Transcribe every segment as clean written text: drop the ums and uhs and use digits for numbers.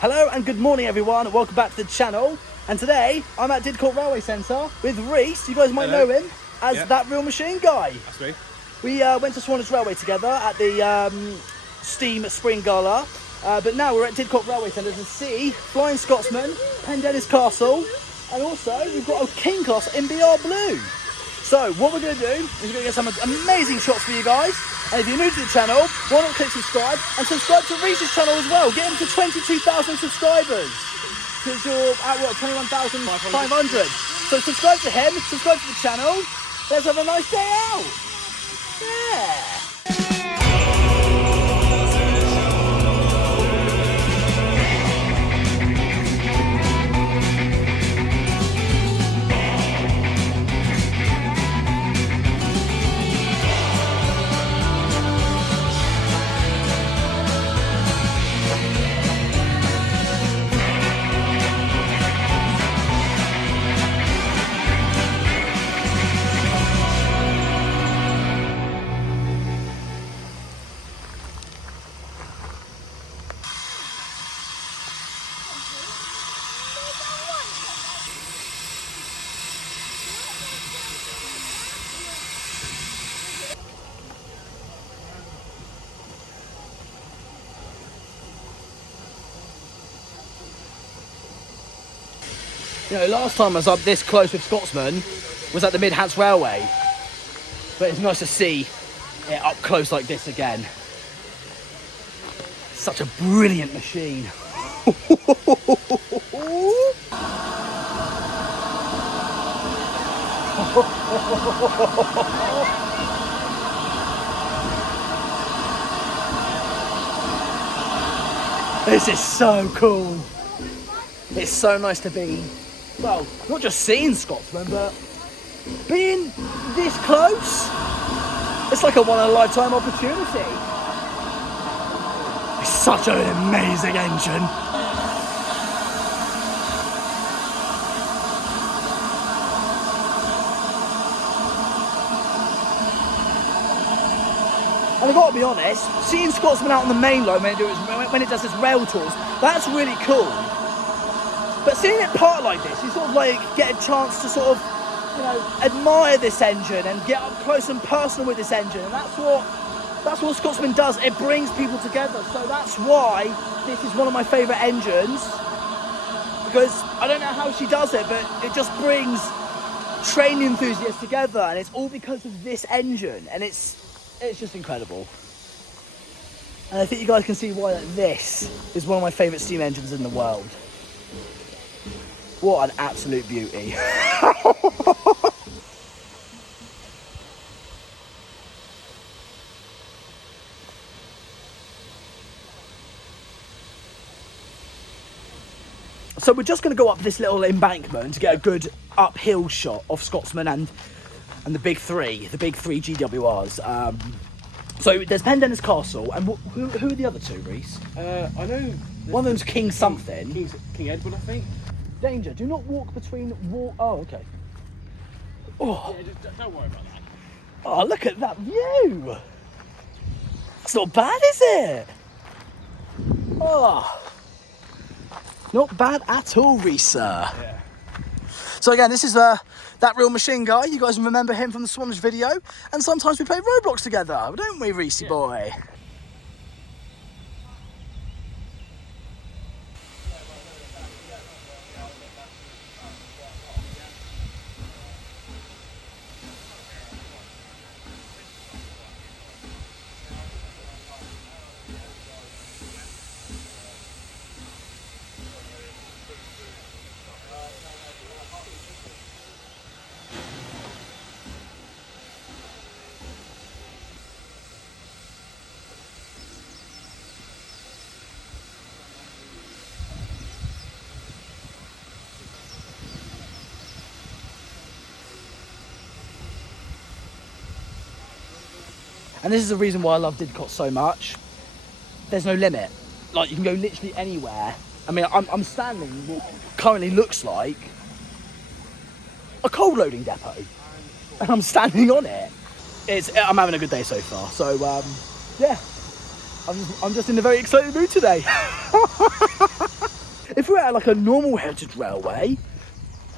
Hello and good morning everyone, welcome back to the channel. And today I'm at Didcot Railway Centre with Rhys. You guys might know him as That Real Machine Guy. That's me. We went to Swanage Railway together at the Steam Spring Gala. But now we're at Didcot Railway Centre to see Flying Scotsman, Pendennis Castle, and also we've got a King Class MBR Blue. So what we're going to do is we're going to get some amazing shots for you guys. And if you're new to the channel, why not click subscribe and subscribe to Rhys' channel as well. Get him to 22,000 subscribers. Because you're at what, 21,500. So subscribe to him, subscribe to the channel. Let's have a nice day out. Yeah. You know, last time I was up this close with Scotsman was at the Midhants Railway. But it's nice to see it up close like this again. Such a brilliant machine. This is so cool. It's so nice to be, well, not just seeing Scotsman, but being this close. It's like a one-in-a-lifetime opportunity. It's such an amazing engine. And I've got to be honest, seeing Scotsman out on the main line when it does its rail tours, that's really cool. But seeing it part like this, you sort of like get a chance to sort of, you know, admire this engine and get up close and personal with this engine. And that's what Scotsman does. It brings people together. So that's why this is one of my favourite engines. Because I don't know how she does it, but it just brings train enthusiasts together. And it's all because of this engine. And it's just incredible. And I think you guys can see why this is one of my favourite steam engines in the world. What an absolute beauty. So we're just going to go up this little embankment to get a good uphill shot of Scotsman and the big three GWRs. So there's Pendennis Castle, and who are the other two, Rhys? I know one of them's King something. King Edward, I think. Danger, do not walk between oh, okay. Oh. Yeah, just don't worry about that. Oh, look at that view. That's not bad, is it? Oh. Not bad at all, Rhys. Yeah. So again, this is That Real Machine Guy. You guys remember him from the Swanage video. And sometimes we play Roblox together, don't we, Rhysy boy? And this is the reason why I love Didcot so much. There's no limit. Like, you can go literally anywhere. I mean, I'm standing what currently looks like a coal loading depot. And I'm standing on it. I'm having a good day so far. So, yeah. I'm just in a very excited mood today. If we're at like a normal heritage railway,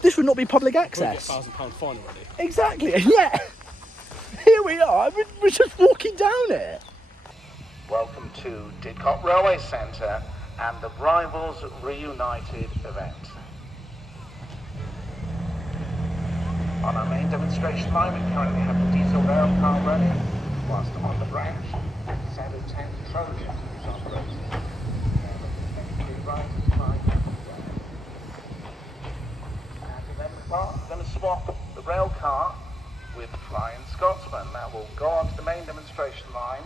this would not be public access. £1,000 fine already. Exactly, and yet, here we are, we're just walking down it. Welcome to Didcot Railway Centre and the Rivals Reunited event. On our main demonstration line, we currently have the diesel rail car running, whilst on the branch, a set of 10 Trojans is operating. At 11 o'clock, we're going to swap the rail car with Flying Scotsman. Now we'll go on to the main demonstration line,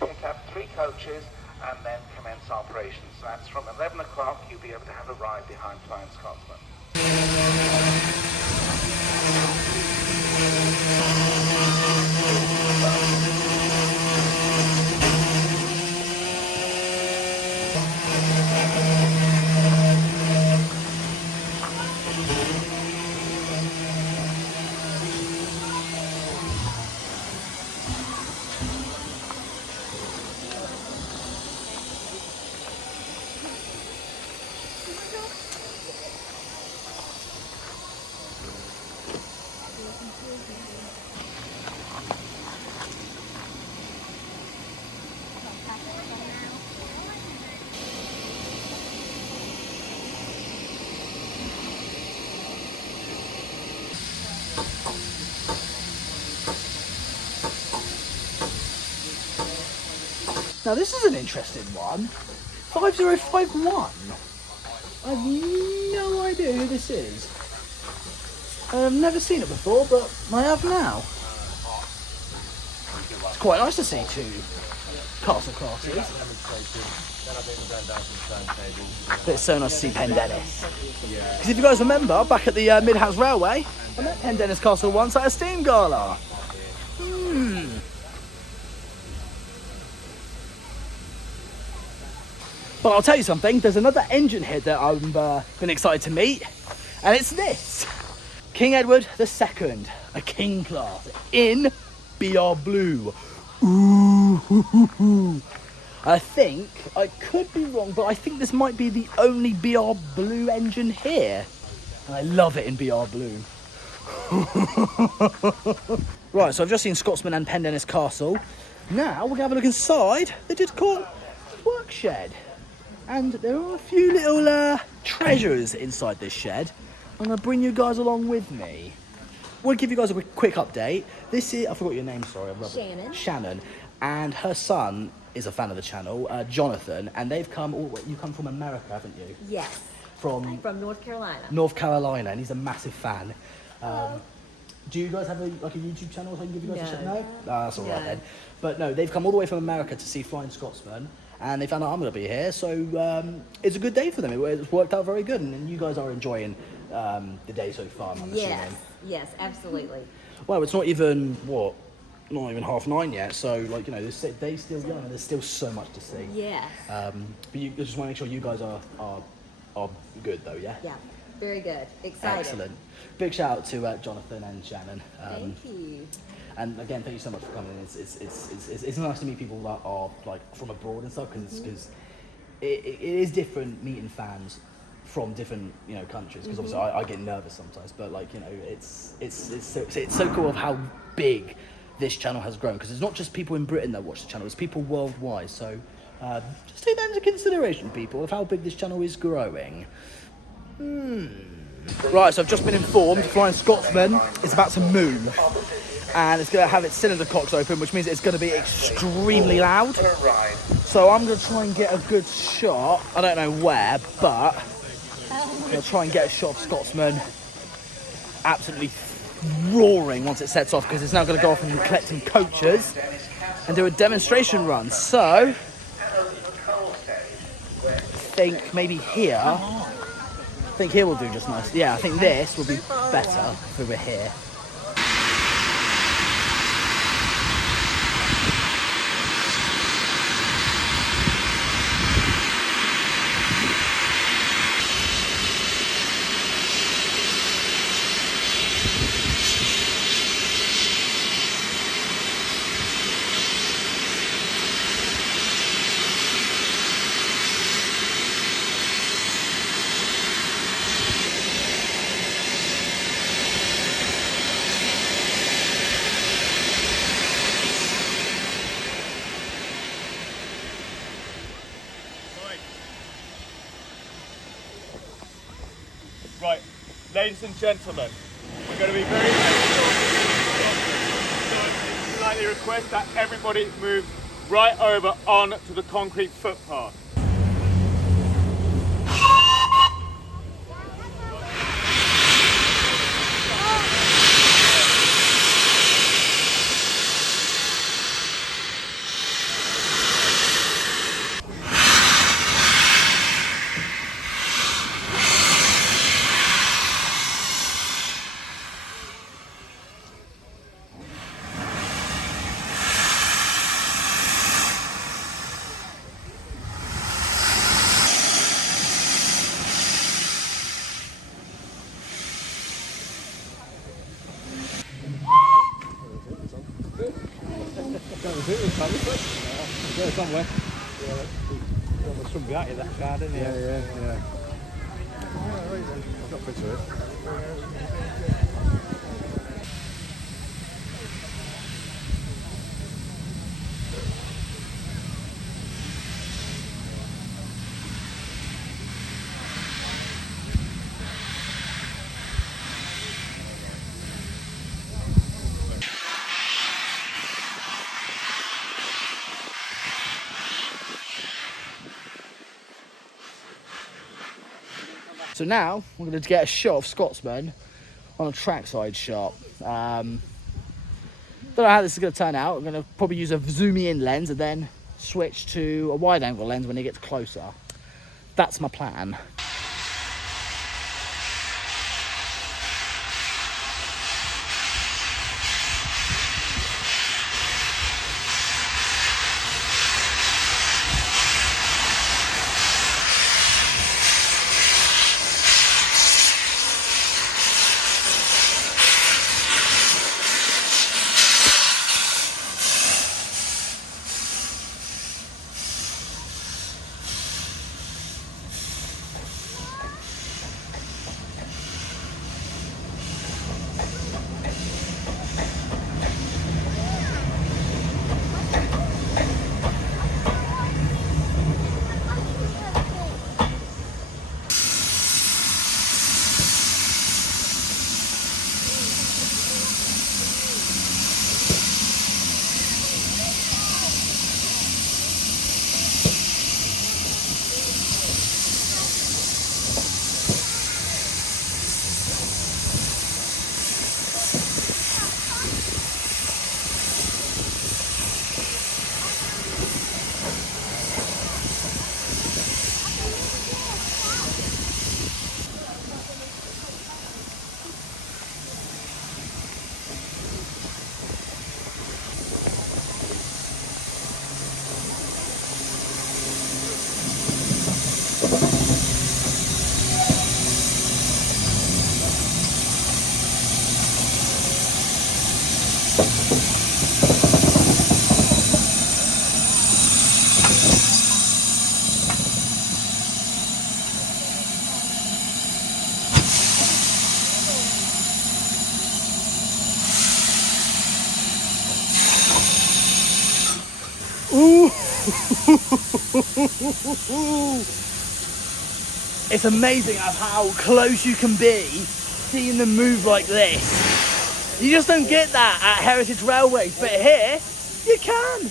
pick up 3 coaches, and then commence operations. So that's from 11 o'clock, you'll be able to have a ride behind Flying Scotsman. Now this is an interesting one. 5051. I have no idea who this is. I've never seen it before, but I have now. It's quite nice to see 2 castle classes. But it's so nice to see Pendennis. Because if you guys remember, back at the Midhouse Railway, I met Pendennis Castle once at a steam gala. But I'll tell you something, there's another engine here that I've been excited to meet, and it's this. King Edward II, a King class in BR Blue. Ooh. I think, I could be wrong, but I think this might be the only BR Blue engine here. And I love it in BR Blue. Right, so I've just seen Scotsman and Pendennis Castle. Now we're going to have a look inside the Didcot work shed. And there are a few little treasures inside this shed. I'm going to bring you guys along with me. I want to give you guys a quick update. This is, I forgot your name, sorry. Shannon. Shannon. And her son is a fan of the channel, Jonathan. And they've come, you come from America, haven't you? Yes. From North Carolina. North Carolina, and he's a massive fan. Do you guys have a YouTube channel so I can give you guys a shout? No? That's all right then. But no, they've come all the way from America to see Flying Scotsman. And they found out I'm going to be here, so it's a good day for them. It's worked out very good, and you guys are enjoying the day so far, I'm assuming. Yes, absolutely. Well, it's not even, not even 9:30 yet, so, like, you know, this day's still young, and there's still so much to see. Yes. But you just want to make sure you guys are good, though, yeah? Yeah, very good. Excited. Excellent. Big shout out to Jonathan and Shannon. Thank you. And again, thank you so much for coming. It's nice to meet people that are like from abroad and stuff, because it is different meeting fans from different countries. Because obviously I get nervous sometimes, but like it's so cool of how big this channel has grown. Because it's not just people in Britain that watch the channel; it's people worldwide. So just take that into consideration, people, of how big this channel is growing. Right, so I've just been informed Flying Scotsman is about to move. And it's going to have its cylinder cocks open, which means it's going to be extremely loud. So I'm going to try and get a good shot. I don't know where, but I'm going to try and get a shot of Scotsman absolutely roaring once it sets off, because it's now going to go off and collect some coaches and do a demonstration run. So I think maybe here, will do just nice. Yeah, I think this will be better if we were here. Ladies and gentlemen, we're going to be very so slightly request that everybody move right over onto the concrete footpath. Somewhere. Yeah, shouldn't be out of that car, didn't he? Yeah. Got a picture of it. So now we're going to get a shot of Scotsman on a trackside shot. Don't know how this is going to turn out. I'm going to probably use a zoom in lens and then switch to a wide angle lens when it gets closer. That's my plan. Ooh. It's amazing of how close you can be seeing them move like this. You just don't get that at heritage railways, but here you can.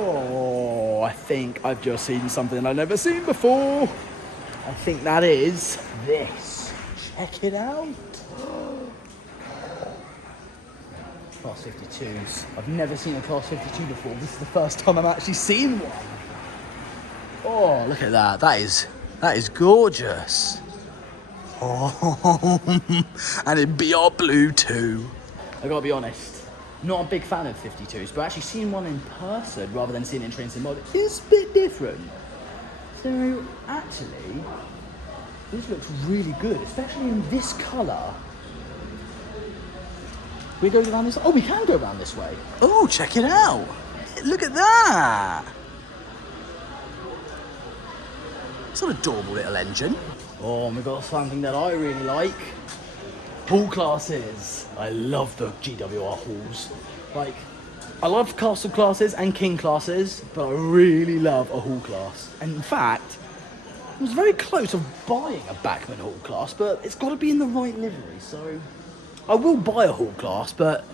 Oh, I think I've just seen something I've never seen before. I think that is this. Check it out. Class 52s. I've never seen a Class 52 before. This is the first time I'm actually seeing one. Oh, look at that. That is gorgeous. Oh, and in BR blue too. I gotta be honest. Not a big fan of 52s, but actually seeing one in person rather than seeing it in train sim mode is a bit different. So actually, this looks really good, especially in this colour. We go around this. Oh, we can go around this way. Oh, check it out! Look at that! It's an adorable little engine. Oh, and we've got something that I really like. Hall classes. I love the GWR halls. Like, I love castle classes and king classes, but I really love a hall class. And in fact, I was very close of buying a Backman hall class, but it's got to be in the right livery. So I will buy a hall class, but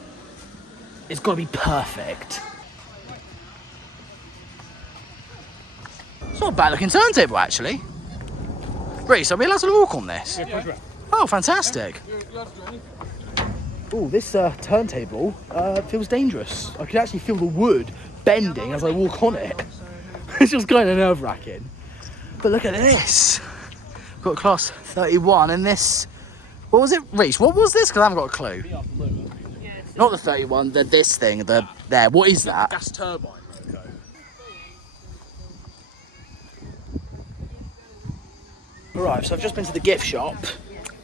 it's got to be perfect. It's not a bad looking turntable, actually. Rhys, are we allowed to walk on this? Yeah. Oh, fantastic. Oh, this turntable feels dangerous. I can actually feel the wood bending as I walk on it. It's just kind of nerve-wracking. But look at this. Got a class 31 and this... What was it, Rhys? What was this? Because I haven't got a clue. Not the 31, this thing. There. What is that? Gas turbine logo. Right, so I've just been to the gift shop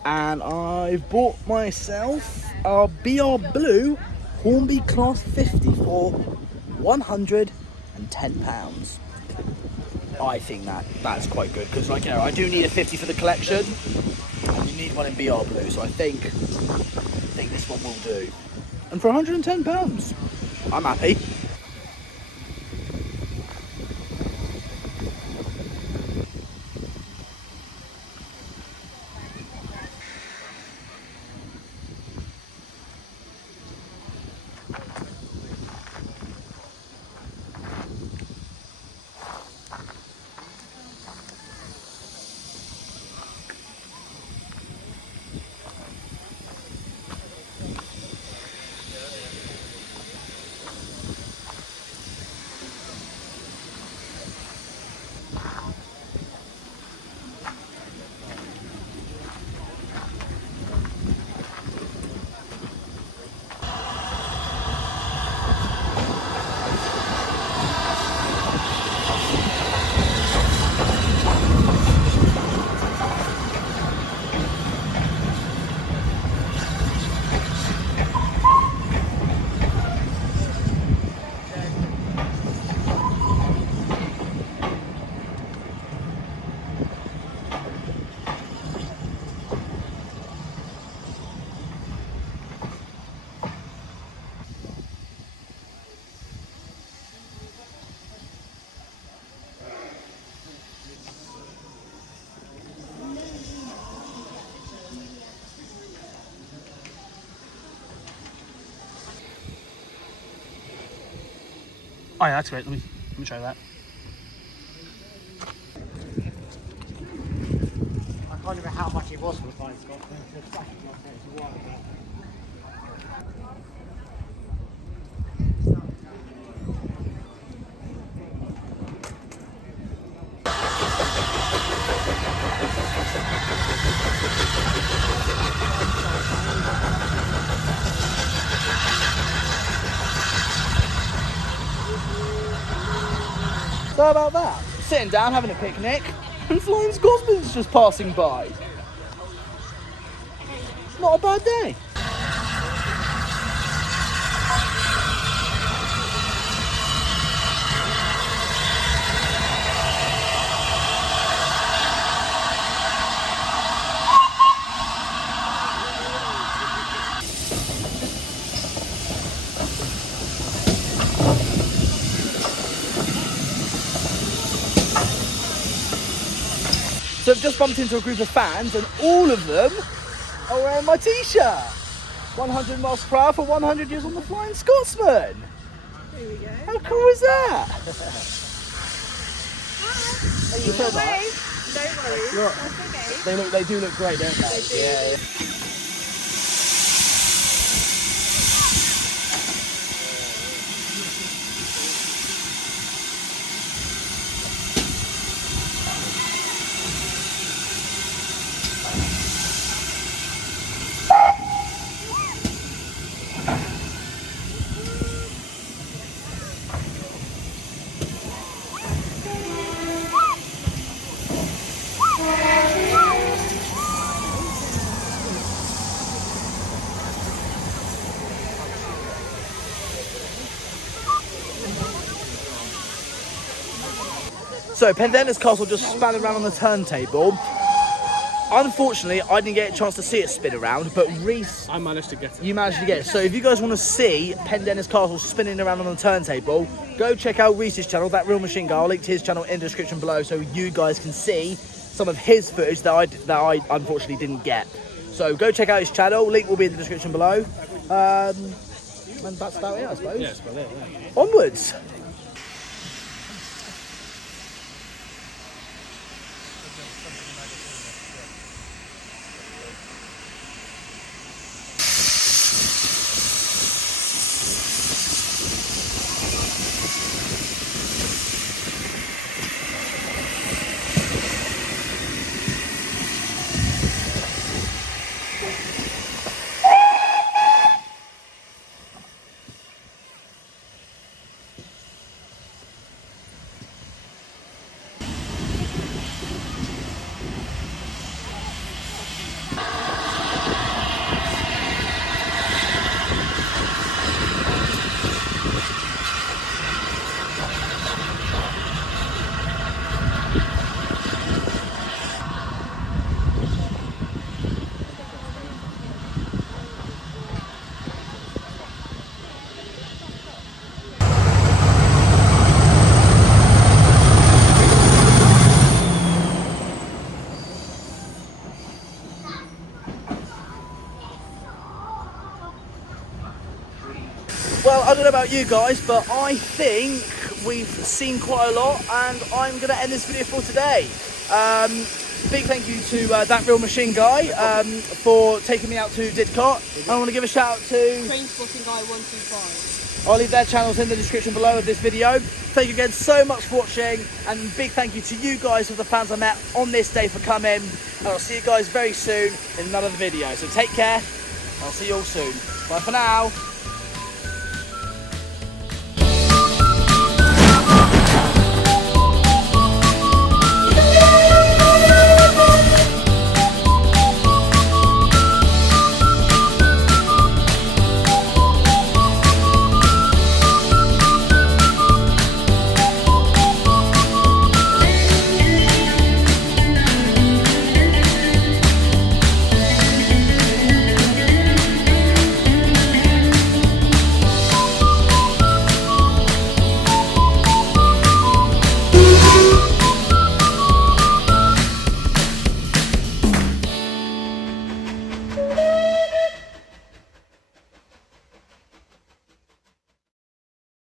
and I've bought myself a BR Blue Hornby Class 50 for £110. I think that's quite good because, like, you know, I do need a 50 for the collection and you need one in BR Blue, so I think this one will do. And for £110, I'm happy. Oh yeah, that's great. Let me try that. I can't remember how much it was for the Flying Scotsman. It's a fucking lot, it's a while ago. So how about that? Sitting down, having a picnic, and Flying Scotsman's just passing by. Not a bad day. So I've just bumped into a group of fans and all of them are wearing my t-shirt. 100 miles per hour for 100 years on the Flying Scotsman. There we go. How cool is that? Thank you so much. Don't worry. Look, That's okay. they do look great, don't they? They do. Yeah. So Pendennis Castle just span around on the turntable. Unfortunately, I didn't get a chance to see it spin around, but Rhys, I managed to get it. you managed to get it. So if you guys want to see Pendennis Castle spinning around on the turntable, go check out Rhys's channel, That Real Machine Guy. I'll link to his channel in the description below so you guys can see some of his footage that I unfortunately didn't get. So go check out his channel, link will be in the description below. And that's about it, I suppose. Yeah, it's about it, yeah. Onwards. Well, I don't know about you guys, but I think we've seen quite a lot, and I'm going to end this video for today. Big thank you to That Real Machine Guy for taking me out to Didcot. I want to give a shout out to Train Spotting Guy 125. I'll leave their channels in the description below of this video. Thank you again so much for watching, and big thank you to you guys, of the fans I met on this day, for coming. And I'll see you guys very soon in another video. So take care. I'll see you all soon. Bye for now.